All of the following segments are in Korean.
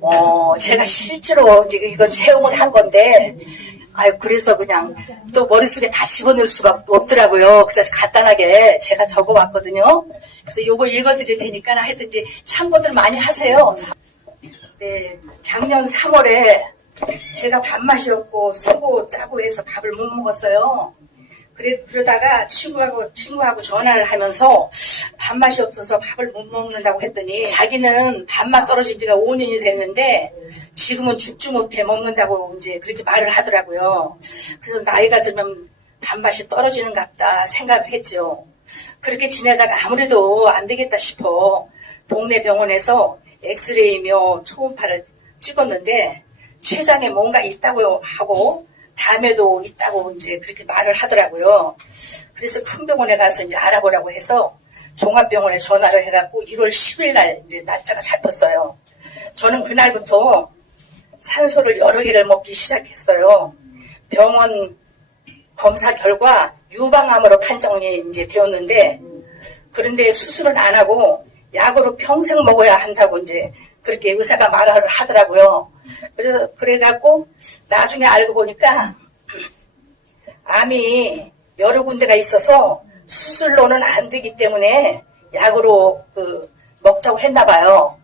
어, 제가 실제로 이제 이건 체험을 한 건데, 아유, 그래서 그냥 또 머릿속에 다 집어넣을 수가 없더라고요. 그래서 간단하게 제가 적어 왔거든요. 그래서 요거 읽어드릴 테니까 하여튼지 참고들 많이 하세요. 네, 작년 3월에 제가 밥맛이 없고 쓰고 짜고 해서 밥을 못 먹었어요. 그래, 그러다가 친구하고, 친구하고 전화를 하면서 밥맛이 없어서 밥을 못 먹는다고 했더니 자기는 밥맛 떨어진 지가 5년이 됐는데 지금은 죽지 못해 먹는다고 이제 그렇게 말을 하더라고요. 그래서 나이가 들면 밥맛이 떨어지는 것 같다 생각을 했죠. 그렇게 지내다가 아무래도 안 되겠다 싶어 동네 병원에서 엑스레이며 초음파를 찍었는데 췌장에 뭔가 있다고 하고 담에도 있다고 이제 그렇게 말을 하더라고요. 그래서 큰 병원에 가서 이제 알아보라고 해서 종합병원에 전화를 해갖고 1월 10일 날 이제 날짜가 잡혔어요. 저는 그날부터 산소를 여러 개를 먹기 시작했어요. 병원 검사 결과 유방암으로 판정이 이제 되었는데 그런데 수술은 안 하고 약으로 평생 먹어야 한다고 이제 그렇게 의사가 말을 하더라고요. 그래서 그래갖고 나중에 알고 보니까 암이 여러 군데가 있어서 수술로는 안 되기 때문에 약으로 그 먹자고 했나 봐요.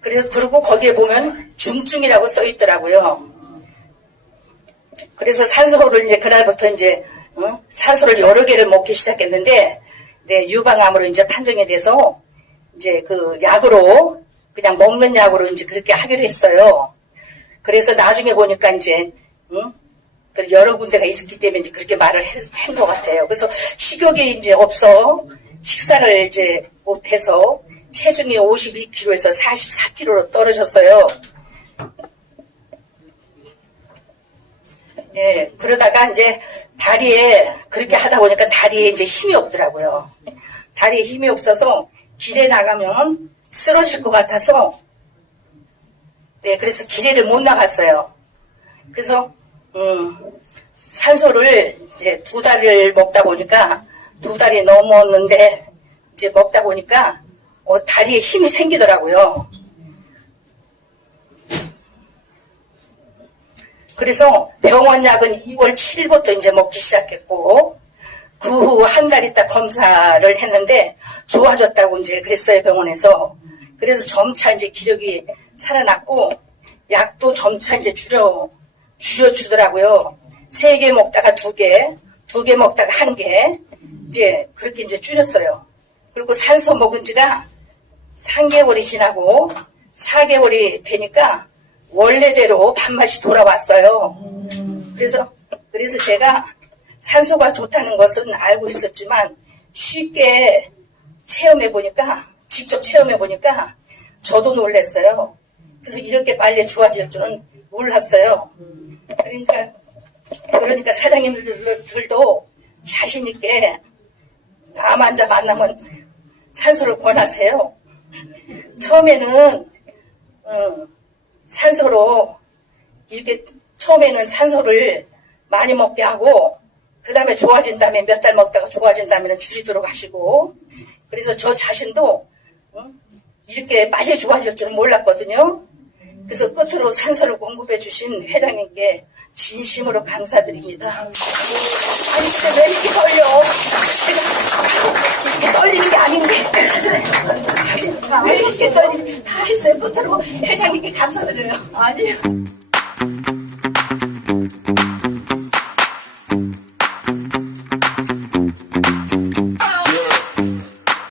그래서 그리고 거기에 보면 중증이라고 써 있더라고요. 그래서 산소를 이제 그날부터 이제 어? 산소를 여러 개를 먹기 시작했는데 네, 유방암으로 이제 판정이 돼서 이제 그 약으로 그냥 먹는 약으로 이제 그렇게 하기로 했어요. 그래서 나중에 보니까 이제 응? 그 여러 군데가 있었기 때문에 그렇게 말을 한 것 같아요. 그래서 식욕이 이제 없어 식사를 이제 못해서 체중이 52kg에서 44kg로 떨어졌어요. 예, 그러다가 이제 다리에 그렇게 하다 보니까 다리에 이제 힘이 없더라고요. 다리에 힘이 없어서 길에 나가면 쓰러질 것 같아서 네, 그래서 길에를 못 나갔어요. 그래서 음, 산소를 이제 두 달을 먹다 보니까 두 달이 넘었는데 이제 먹다 보니까 어, 다리에 힘이 생기더라고요. 그래서 병원 약은 2월 7일부터 이제 먹기 시작했고 그 후 한 달 있다 검사를 했는데 좋아졌다고 이제 그랬어요 병원에서 그래서 점차 이제 기력이 살아났고 약도 점차 이제 줄여 줄여 주더라고요 세 개 먹다가 두 개, 두 개 먹다가 한 개 이제 그렇게 이제 줄였어요 그리고 산소 먹은 지가 3개월이 지나고 4개월이 되니까 원래대로 밥맛이 돌아왔어요. 그래서 그래서 제가 산소가 좋다는 것은 알고 있었지만 쉽게 체험해 보니까 직접 체험해 보니까 저도 놀랐어요. 그래서 이렇게 빨리 좋아질 줄은 몰랐어요. 그러니까 그러니까 사장님들도 자신 있게 암 환자 만나면 산소를 권하세요. 처음에는 어, 산소로 이렇게 처음에는 산소를 많이 먹게 하고 그 다음에 좋아진 다음에 몇 달 먹다가 좋아진 다음에는 줄이도록 하시고 그래서 저 자신도 응? 이렇게 빨리 좋아질 줄은 몰랐거든요. 그래서 끝으로 산소를 공급해 주신 회장님께 진심으로 감사드립니다. 아니 근데 왜 이렇게 떨려? 이렇게 떨리는 게 아닌데 왜 이렇게 떨리지? 다 했어요. 끝으로 회장님께 감사드려요. 아니요.